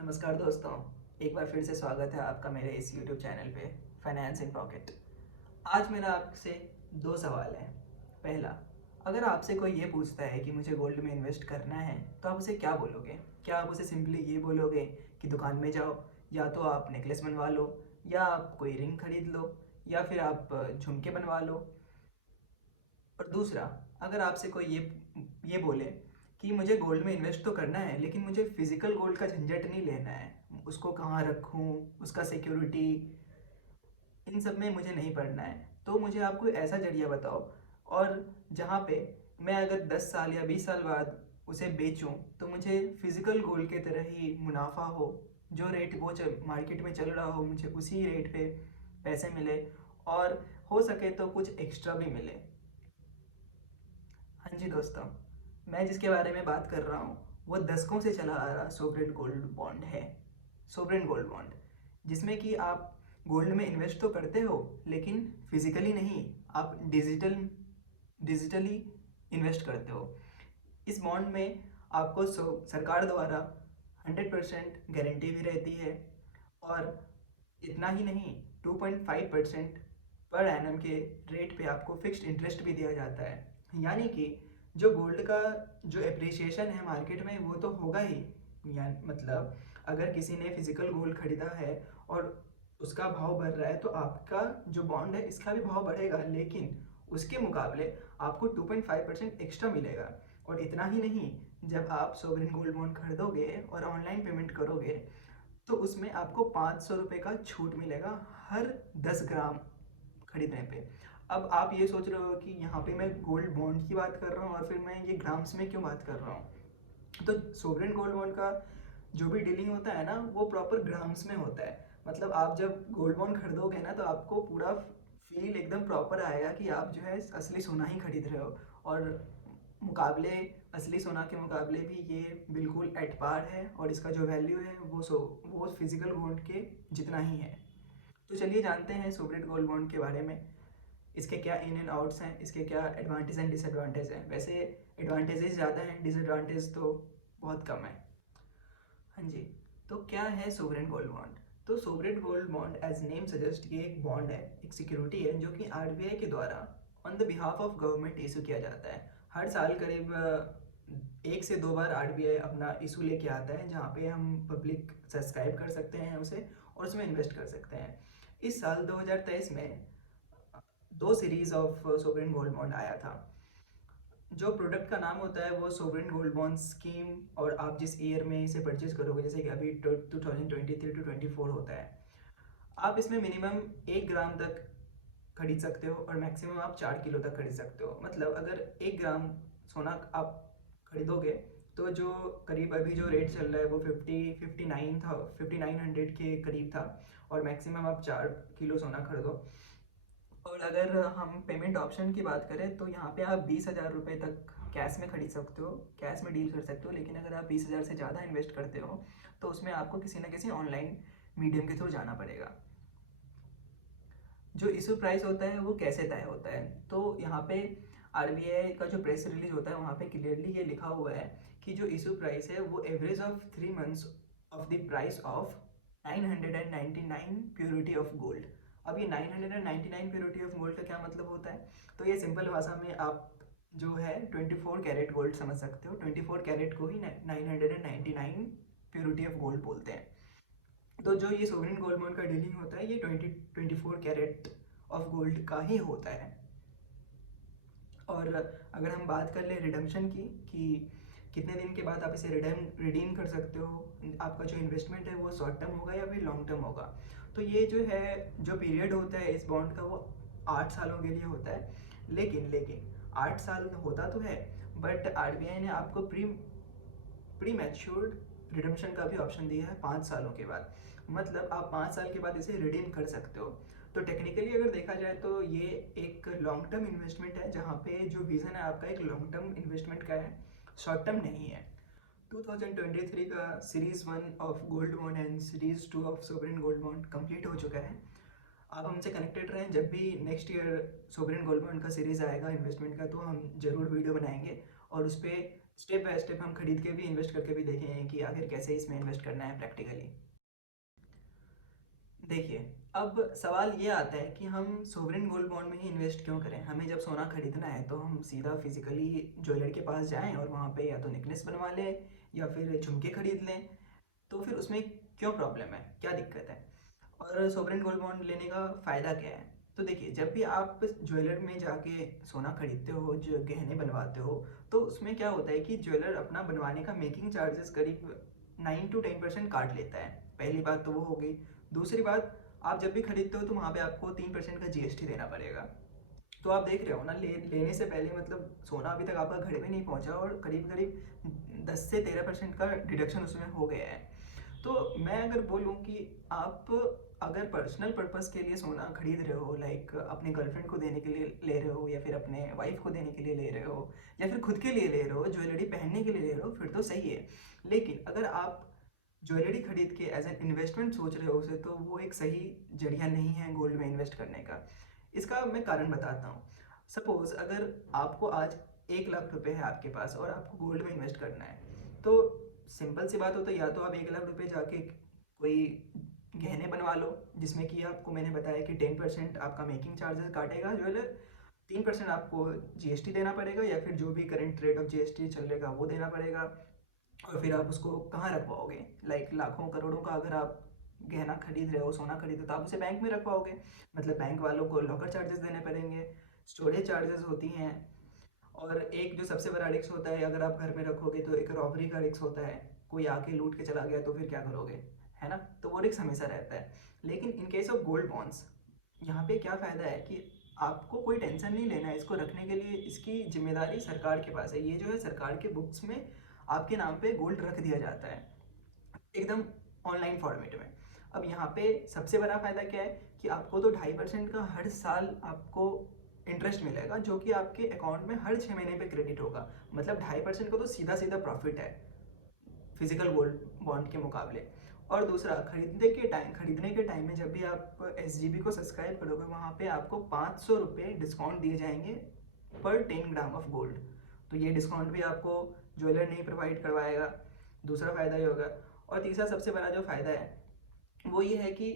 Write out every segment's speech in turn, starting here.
नमस्कार दोस्तों, एक बार फिर से स्वागत है आपका मेरे इस यूट्यूब चैनल पे फाइनेंस इन पॉकेट। आज मेरा आपसे दो सवाल हैं। पहला, अगर आपसे कोई ये पूछता है कि मुझे गोल्ड में इन्वेस्ट करना है तो आप उसे क्या बोलोगे? क्या आप उसे सिंपली ये बोलोगे कि दुकान में जाओ, या तो आप नेकलेस बनवा लो, या आप कोई रिंग खरीद लो, या फिर आप झुमके बनवा लो? और दूसरा, अगर आपसे कोई ये बोले कि मुझे गोल्ड में इन्वेस्ट तो करना है लेकिन मुझे फिजिकल गोल्ड का झंझट नहीं लेना है, उसको कहाँ रखूँ, उसका सिक्योरिटी, इन सब में मुझे नहीं पड़ना है, तो मुझे आप कोई ऐसा जरिया बताओ और जहाँ पे मैं अगर 10 साल या 20 साल बाद उसे बेचूं तो मुझे फिजिकल गोल्ड के तरह ही मुनाफा हो, जो रेट वो मार्केट में चल रहा हो मुझे उसी रेट पे पैसे मिले, और हो सके तो कुछ एक्स्ट्रा भी मिले। हाँ जी दोस्तों, मैं जिसके बारे में बात कर रहा हूँ वो दशकों से चला आ रहा सोवरेन गोल्ड बॉन्ड है। सोवरेन गोल्ड बॉन्ड, जिसमें कि आप गोल्ड में इन्वेस्ट तो करते हो लेकिन फिजिकली नहीं, आप डिजिटली इन्वेस्ट करते हो। इस बॉन्ड में आपको सरकार द्वारा 100% गारंटी भी रहती है, और इतना ही नहीं, 2.5% पर एनम के रेट पे आपको फिक्स्ड इंटरेस्ट भी दिया जाता है। यानी कि जो गोल्ड का जो एप्रिसिएशन है मार्केट में वो तो होगा ही। मतलब अगर किसी ने फिजिकल गोल्ड खरीदा है और उसका भाव बढ़ रहा है तो आपका जो बॉन्ड है इसका भी भाव बढ़ेगा, लेकिन उसके मुकाबले आपको 2.5% एक्स्ट्रा मिलेगा। और इतना ही नहीं, जब आप सोवरेन गोल्ड बॉन्ड खरीदोगे और ऑनलाइन पेमेंट करोगे तो उसमें आपको 500 रुपये का छूट मिलेगा हर 10 ग्राम खरीदने पे। अब आप ये सोच रहे हो कि यहाँ पे मैं गोल्ड बॉन्ड की बात कर रहा हूँ और फिर मैं ये ग्राम्स में क्यों बात कर रहा हूँ। तो सोवरेन गोल्ड बॉन्ड का जो भी डीलिंग होता है ना वो प्रॉपर ग्राम्स में होता है। मतलब आप जब गोल्ड बॉन्ड खरीदोगे ना तो आपको पूरा फील एकदम प्रॉपर आएगा कि आप जो है असली सोना ही खरीद रहे हो, और मुकाबले असली सोना के मुकाबले भी ये बिल्कुल एट पार है, और इसका जो वैल्यू है वो फिजिकल गोल्ड के जितना ही है। तो चलिए जानते हैं सोवरेन गोल्ड बॉन्ड के बारे में। इसके क्या इन एंड आउट्स हैं, इसके क्या एडवांटेज एंड डिसएडवांटेज हैं। वैसे एडवांटेजेस ज़्यादा हैं, डिसएडवांटेज तो बहुत कम है। हाँ जी, तो क्या है सोवरेन गोल्ड बॉन्ड? तो sovereign gold bond as name suggest ये एक बॉन्ड है, एक सिक्योरिटी है जो कि आरबीआई के द्वारा on the behalf of government issue किया जाता है। हर साल करीब 1 से 2 बार आरबीआई अपना इशू लेके आता है जहाँ पे हम पब्लिक सब्सक्राइब कर सकते हैं उसे और उसमें इन्वेस्ट कर सकते हैं। इस साल 2023 में 2 series of sovereign gold bond आया था। जो प्रोडक्ट का नाम होता है वो सोवरेन गोल्ड बॉन्ड स्कीम, और आप जिस ईयर में इसे परचेज करोगे, जैसे कि अभी 2023 to 24 होता है, आप इसमें मिनिमम 1 ग्राम तक खरीद सकते हो और मैक्सिमम आप 4 किलो तक खरीद सकते हो। मतलब अगर 1 ग्राम सोना आप खरीदोगे तो जो करीब अभी जो रेट चल रहा है वो 59 था, 5900 के करीब था, और मैक्सिमम आप 4 किलो सोना खरीदो। और अगर हम पेमेंट ऑप्शन की बात करें तो यहाँ पे आप 20,000 रुपये तक कैश में खरीद सकते हो, कैश में डील कर सकते हो, लेकिन अगर आप 20,000 से ज़्यादा इन्वेस्ट करते हो तो उसमें आपको किसी न किसी ऑनलाइन मीडियम के थ्रू जाना पड़ेगा। जो इशू प्राइस होता है वो कैसे तय होता है, तो यहाँ पे आरबीआई का जो प्रेस रिलीज होता है वहाँ पे क्लियरली ये लिखा हुआ है कि जो इशू प्राइस है वो average of 3 months of the price of 999 purity of gold. अब ये 999 प्योरिटी ऑफ गोल्ड का क्या मतलब होता है? तो ये सिंपल भाषा में आप जो है 24 कैरेट गोल्ड समझ सकते हो। 24 कैरेट को ही 999 प्योरिटी ऑफ गोल्ड बोलते हैं। तो जो ये सोवरेन गोल्ड बॉन्ड का डीलिंग होता है ये 24 कैरेट ऑफ गोल्ड का ही होता है। और अगर हम बात कर ले रिडम्पशन की, कि कितने दिन के बाद आप इसे रिडीम कर सकते हो, आपका जो इन्वेस्टमेंट है वो शॉर्ट टर्म होगा या फिर लॉन्ग टर्म होगा, तो ये जो है जो पीरियड होता है इस बॉन्ड का वो 8 सालों के लिए होता है। लेकिन 8 साल होता तो है, बट आरबीआई ने आपको प्री मैच्योर्ड रिडम्पशन का भी ऑप्शन दिया है 5 सालों के बाद। मतलब आप 5 साल के बाद इसे रिडीम कर सकते हो। तो टेक्निकली अगर देखा जाए तो ये एक लॉन्ग टर्म इन्वेस्टमेंट है, जहाँ पे जो विजन है आपका एक लॉन्ग टर्म इन्वेस्टमेंट का है, शॉर्ट टर्म नहीं है। 2023 का series 1 of gold bond and series 2 of sovereign gold bond complete हो चुका है। आप हमसे कनेक्टेड रहें, जब भी next year sovereign gold bond का सीरीज आएगा इन्वेस्टमेंट का तो हम जरूर वीडियो बनाएंगे और उस पर स्टेप बाय स्टेप हम खरीद के भी इन्वेस्ट करके भी देखेंगे कि आखिर कैसे इसमें इन्वेस्ट करना है प्रैक्टिकली। देखिए, अब सवाल ये आता है कि हम सोवरेन गोल्ड बॉन्ड में ही इन्वेस्ट क्यों करें? हमें जब सोना खरीदना है तो हम सीधा फिजिकली ज्वेलर के पास जाएं और वहाँ पे या तो नेकलेस बनवा लें या फिर झुमके खरीद लें। तो फिर उसमें क्यों प्रॉब्लम है, क्या दिक्कत है? और सोवरेन गोल्ड बॉन्ड लेने का फ़ायदा क्या है? तो देखिए, जब भी आप ज्वेलर में जाके सोना खरीदते हो, जो गहने बनवाते हो, तो उसमें क्या होता है कि ज्वेलर अपना बनवाने का मेकिंग चार्जेस करीब 9 to 10% काट लेता है। पहली बात तो वो हो गई। दूसरी बात, आप जब भी खरीदते हो तो वहाँ पे आपको 3% का जीएसटी देना पड़ेगा। तो आप देख रहे हो ना, लेने से पहले मतलब सोना अभी तक आपका घर में नहीं पहुँचा और करीब करीब 10 से 13% का डिडक्शन उसमें हो गया है। तो मैं अगर बोलूँ कि आप अगर पर्सनल पर्पस के लिए सोना खरीद रहे हो, लाइक अपने गर्लफ्रेंड को देने के लिए ले रहे हो या फिर अपने वाइफ को देने के लिए ले रहे हो या फिर खुद के लिए ले रहे हो, ज्वेलरी पहनने के लिए ले रहे हो, फिर तो सही है। लेकिन अगर आप ज्वेलरी खरीद के एज एन इन्वेस्टमेंट सोच रहे हो उसे, तो वो एक सही जरिया नहीं है गोल्ड में इन्वेस्ट करने का। इसका मैं कारण बताता हूँ। सपोज अगर आपको आज 1 लाख रुपए है आपके पास और आपको गोल्ड में इन्वेस्ट करना है, तो सिंपल सी बात होता है, या तो आप 1 लाख रुपए जाके कोई गहने बनवा लो, जिसमें कि आपको मैंने बताया कि 10% आपका मेकिंग चार्जेस काटेगा ज्वेलर, 3% आपको जीएसटी देना पड़ेगा या फिर जो भी करंट रेट ऑफ जीएसटी चलेगा वो देना पड़ेगा। और फिर आप उसको कहाँ रखवाओगे? लाइक लाखों करोड़ों का अगर आप गहना खरीद रहे हो, सोना खरीद रहे हो, तो आप उसे बैंक में रखवाओगे। मतलब बैंक वालों को लॉकर चार्जेस देने पड़ेंगे, स्टोरेज चार्जेस होती हैं। और एक जो सबसे बड़ा रिस्क होता है, अगर आप घर में रखोगे तो एक रॉबरी का रिस्क होता है। कोई आके लूट के चला गया तो फिर क्या करोगे? है ना? तो वो रिस्क हमेशा रहता है। लेकिन in case of gold bonds, यहाँ पे क्या फ़ायदा है कि आपको कोई टेंशन नहीं लेना है इसको रखने के लिए। इसकी जिम्मेदारी सरकार के पास है। ये जो है सरकार के बुक्स में आपके नाम पे गोल्ड रख दिया जाता है, एकदम ऑनलाइन फॉर्मेट में। अब यहाँ पे सबसे बड़ा फ़ायदा क्या है कि आपको तो 2.5% का हर साल आपको इंटरेस्ट मिलेगा, जो कि आपके अकाउंट में हर 6 महीने पे क्रेडिट होगा। मतलब 2.5% का तो सीधा सीधा प्रॉफिट है फिजिकल गोल्ड बॉन्ड के मुकाबले। और दूसरा, खरीदने के टाइम में जब भी आप एसजीबी को सब्सक्राइब करोगे, वहाँ पे आपको 500 रुपये डिस्काउंट दिए जाएंगे पर 10 ग्राम ऑफ गोल्ड। तो ये डिस्काउंट भी आपको ज्वेलर नहीं प्रोवाइड करवाएगा, दूसरा फ़ायदा ये होगा। और तीसरा सबसे बड़ा जो फ़ायदा है वो ये है कि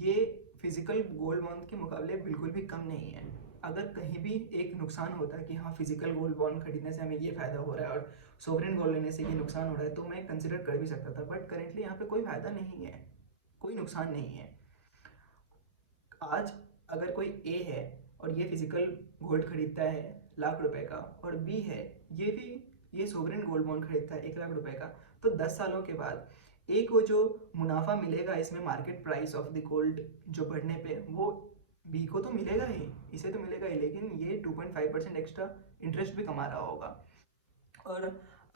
ये फिजिकल गोल्ड बॉन्ड के मुकाबले बिल्कुल भी कम नहीं है। अगर कहीं भी एक नुकसान होता है कि हाँ, फिजिकल गोल्ड बॉन्ड खरीदने से हमें ये फ़ायदा हो रहा है और सोवरेन गोल्ड लेने से ये नुकसान हो रहा है, तो मैं कंसिडर कर भी सकता था। बट करेंटली यहाँ पे कोई फ़ायदा नहीं है, कोई नुकसान नहीं है। आज अगर कोई ए है और ये फिजिकल गोल्ड खरीदता है लाख रुपए का, और बी है ये भी ये सोवरेन गोल्ड बॉन्ड खरीदता है 1 लाख रुपए का, तो 10 सालों के बाद ए को जो मुनाफा मिलेगा इसमें, market price of the gold जो बढ़ने पे, वो बी को तो मिलेगा ही, इसे तो मिलेगा ही, लेकिन ये 2.5% एक्स्ट्रा इंटरेस्ट भी कमा रहा होगा। और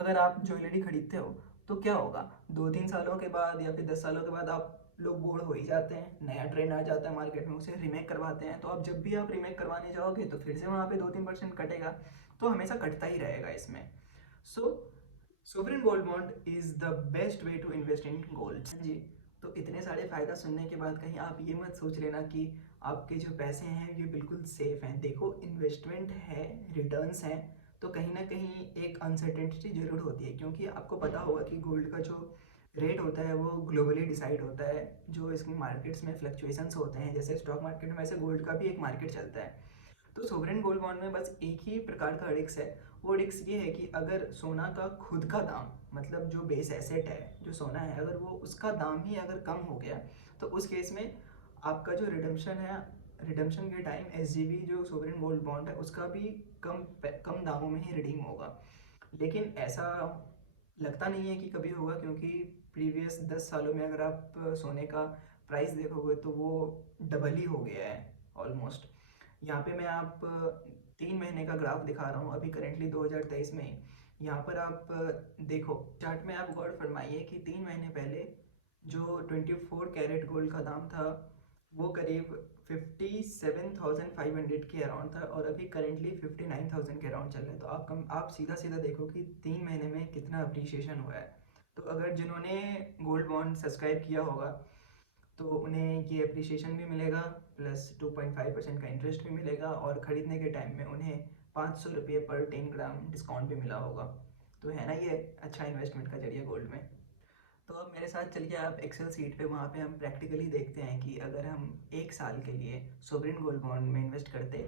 अगर आप ज्वेलरी खरीदते हो तो क्या होगा, 2-3 सालों के बाद या फिर 10 सालों के बाद आप लोग बोर हो ही जाते हैं, नया ट्रेंड आ जाता है मार्केट में, उसे रीमेक करवाते हैं। तो अब जब भी आप रीमेक करवाने जाओगे तो फिर से वहाँ पे 2-3% कटेगा, तो हमेशा कटता ही रहेगा इसमें। So sovereign gold bond is the best way to invest in gold जी। तो इतने सारे फायदा सुनने के बाद कहीं आप ये मत सोच लेना कि आपके जो पैसे हैं ये बिल्कुल सेफ हैं। देखो, इन्वेस्टमेंट है, रिटर्न्स हैं, तो कहीं ना कहीं एक अनसर्टेनिटी जरूर होती है, क्योंकि आपको पता होगा कि गोल्ड का जो रेट होता है वो ग्लोबली डिसाइड होता है। जो इसमें मार्केट्स में फ्लक्चुएशंस होते हैं, जैसे स्टॉक मार्केट में, वैसे गोल्ड का भी एक मार्केट चलता है। तो सोवरेन गोल्ड बॉन्ड में बस एक ही प्रकार का रिस्क है। वो रिस्क ये है कि अगर सोना का खुद का दाम, मतलब जो बेस एसेट है जो सोना है, अगर वो उसका दाम ही अगर कम हो गया, तो उस केस में आपका जो रिडम्पशन है, रिडम्पशन के टाइम एसजीबी जो सोवरेन गोल्ड बॉन्ड है उसका भी कम दामों में ही रिडीम होगा। लेकिन ऐसा लगता नहीं है कि कभी होगा, क्योंकि प्रीवियस 10 सालों में अगर आप सोने का प्राइस देखोगे तो वो डबल ही हो गया है ऑलमोस्ट। यहाँ पे मैं आप 3 महीने का ग्राफ दिखा रहा हूँ, अभी करेंटली 2023 में ही। यहाँ पर आप देखो चार्ट में, आप गौर फरमाइए कि 3 महीने पहले जो 24 कैरेट गोल्ड का दाम था वो करीब 57,500 के अराउंड था, और अभी करेंटली 59,000 के अराउंड चल रहा है। तो आप सीधा सीधा देखो कि 3 महीने में कितना अप्रिशिएशन हुआ है। तो अगर जिन्होंने गोल्ड बॉन्ड सब्सक्राइब किया होगा तो उन्हें ये अप्रिशिएशन भी मिलेगा, प्लस 2.5% का इंटरेस्ट भी मिलेगा, और ख़रीदने के टाइम में उन्हें 500 रुपये पर 10 ग्राम डिस्काउंट भी मिला होगा। तो है ना ये अच्छा इन्वेस्टमेंट का जरिया गोल्ड में। तो अब मेरे साथ चलिए आप एक्सेल सीट पे, वहाँ पे हम प्रैक्टिकली देखते हैं कि अगर हम 1 साल के लिए सोवरेन गोल्ड बॉन्ड में इन्वेस्ट करते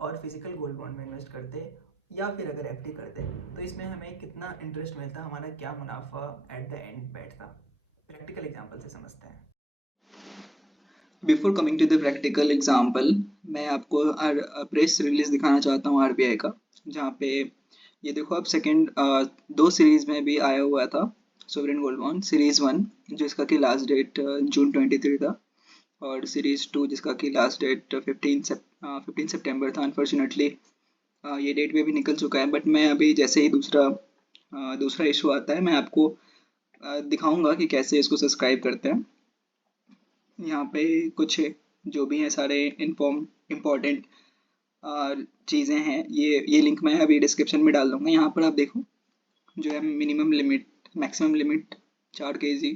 और फिजिकल गोल्ड बॉन्ड में इन्वेस्ट करते, या फिर अगर एफडी करते, तो इसमें हमें कितना इंटरेस्ट मिलता, हमारा क्या मुनाफा एट द एंड बैठता। प्रैक्टिकल एग्जांपल से समझते हैं। Before coming to the practical example, मैं आपको प्रेस रिलीज दिखाना चाहता हूँ आरबीआई का, जहाँ पे ये देखो आप सेकेंड 2 सीरीज में भी आया हुआ था सोवरेन गोल्ड बॉन्ड। सीरीज 1 जिसका कि लास्ट डेट जून 23 था, और सीरीज 2 जिसका कि लास्ट डेट 15 सितंबर था। अनफॉर्चुनेटली ये डेट भी अभी निकल चुका है, बट मैं अभी जैसे ही दूसरा इशू आता है मैं आपको दिखाऊंगा कि कैसे इसको सब्सक्राइब करते हैं। यहाँ पे कुछ जो भी हैं सारे इम्पोर्टेंट चीज़ें हैं, ये लिंक मैं अभी डिस्क्रिप्शन में डाल दूंगा। यहाँ पर आप देखो जो है minimum limit, maximum limit 4 kg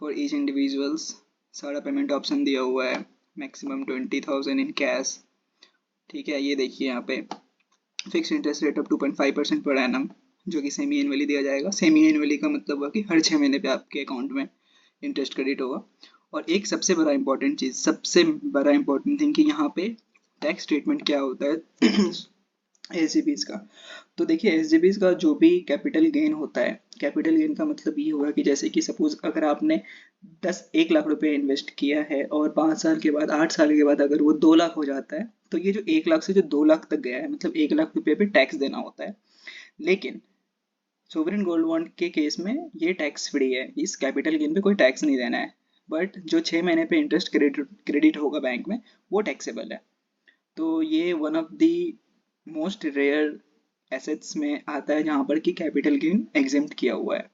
for each individuals, सारा पेमेंट ऑप्शन दिया हुआ है, मैक्सिमम 20,000 इन कैश। ठीक है, ये देखिए यहाँ पे fix interest rate of 2.5% per annum, जो कि सेमी एनुअली दिया जाएगा। सेमी एनुअली का मतलब हुआ कि हर 6 महीने पे आपके अकाउंट में इंटरेस्ट क्रेडिट होगा। और एक सबसे बड़ा इंपॉर्टेंट चीज़, सबसे बड़ा इंपॉर्टेंट थिंग कि यहाँ पे टैक्स ट्रीटमेंट क्या होता है एस का। तो देखिए एस का जो भी कैपिटल गेन होता है, कैपिटल गेन का मतलब ये हुआ कि जैसे कि सपोज अगर आपने 1 लाख रुपए इन्वेस्ट किया है और 5 साल के बाद, 8 साल के बाद अगर वो 2 लाख हो जाता है, तो ये जो 1 लाख से जो 2 लाख तक गया है, मतलब 1 लाख रुपए पे टैक्स देना होता है। लेकिन सोवरेन गोल्ड बॉन्ड के केस में ये टैक्स फ्री है, इस कैपिटल गेन पे कोई टैक्स नहीं देना है। बट जो 6 महीने पे इंटरेस्ट क्रेडिट होगा बैंक में, वो टैक्सेबल है। तो ये one of the most rare assets में आता है जहाँ पर कि कैपिटल गेन एग्जेम्प्ट किया हुआ है।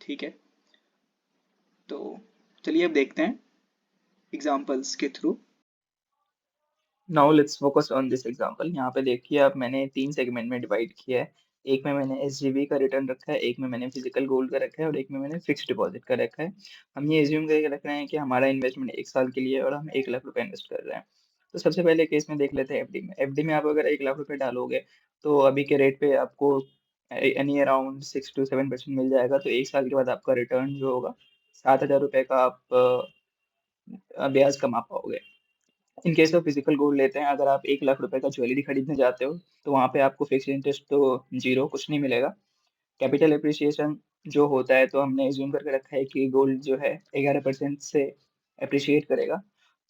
ठीक है, तो चलिए अब देखते हैं एग्जाम्पल्स के through. Now let's focus on this example. यहाँ पे देखिए आप, मैंने 3 सेगमेंट में डिवाइड किया है। एक में मैंने एसजीबी का रिटर्न रखा है, एक में मैंने फिजिकल गोल्ड का रखा है, और एक में मैंने फिक्स्ड डिपॉजिट का रखा है। हम ये एज्यूम करके रख रहे हैं कि हमारा इन्वेस्टमेंट 1 साल के लिए है और हम 1 लाख रुपए इन्वेस्ट कर रहे हैं। तो सबसे पहले केस में देख लेते हैं एफडी में। एफडी में आप अगर 1 लाख रुपए डालोगे तो अभी के रेट पे आपको एनी अराउंड 6 to 7% मिल जाएगा। तो 1 साल के बाद आपका रिटर्न जो होगा 7,000 रुपए का आप ब्याज कमा पाओगे। In case of physical gold लेते हैं, अगर आप 1 लाख रुपए का ज्वेलरी खरीदने जाते हो तो वहाँ पे आपको फिक्स इंटरेस्ट तो जीरो, कुछ नहीं मिलेगा। कैपिटल एप्रिसिएशन जो होता है, तो हमने एज्यूम करके रखा है कि गोल्ड जो है 11% से अप्रिशिएट करेगा,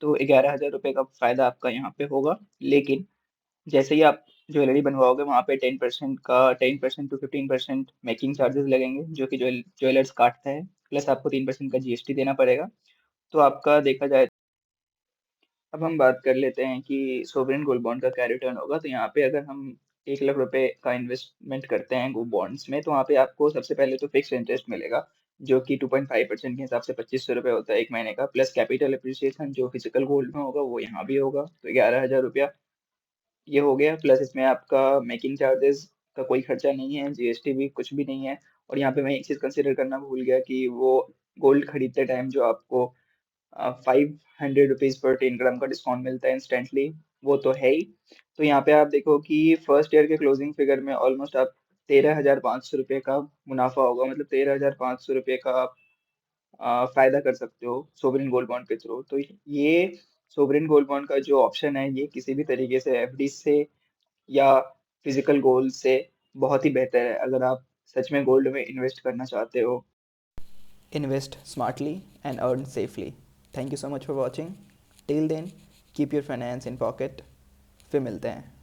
तो 11,000 रुपये का फायदा आपका यहाँ पे होगा। लेकिन जैसे ही आप ज्वेलरी बनवाओगे वहाँ पे 10% to 15% मेकिंग चार्जेस लगेंगे, जो कि ज्वेलर्स काटता है, प्लस आपको 3% का जीएसटी देना पड़ेगा। तो आपका देखा जाए, अब हम बात कर लेते हैं कि सोवरेन गोल्ड बॉन्ड का क्या रिटर्न होगा। तो यहाँ पे अगर हम 1 लाख रुपए का इन्वेस्टमेंट करते हैं गोल्ड बॉन्ड्स में, तो वहाँ पे आपको सबसे पहले तो फिक्स इंटरेस्ट मिलेगा, जो कि 2.5% के हिसाब से 2500 रुपये होता है 1 महीने का, प्लस कैपिटल अप्रिसिएशन जो फिजिकल गोल्ड में होगा वो यहाँ भी होगा, तो 11,000 रुपया ये हो गया। प्लस इसमें आपका मेकिंग चार्जेस का कोई खर्चा नहीं है, जीएसटी भी कुछ भी नहीं है। और यहाँ पे मैं एक चीज़ कंसिडर करना भूल गया कि वो गोल्ड खरीदते टाइम जो आपको 500 रुपीज पर 10 ग्राम का डिस्काउंट मिलता है इंस्टेंटली, वो तो है ही। तो यहाँ पे आप देखो कि फर्स्ट ईयर के क्लोजिंग फिगर में ऑलमोस्ट आप 13,500 रुपये का मुनाफा होगा, मतलब 13,500 रुपये का आप फायदा कर सकते हो सोवरेन गोल्ड बॉन्ड के थ्रू। तो ये सोवरेन गोल्ड बॉन्ड का जो ऑप्शन है, ये किसी भी तरीके से एफडी से या फिजिकल गोल्ड से बहुत ही बेहतर है अगर आप सच में गोल्ड में इन्वेस्ट करना चाहते हो। Invest smartly and earn safely. Thank you so much for watching. Till then, keep your finance in pocket. फिर मिलते हैं।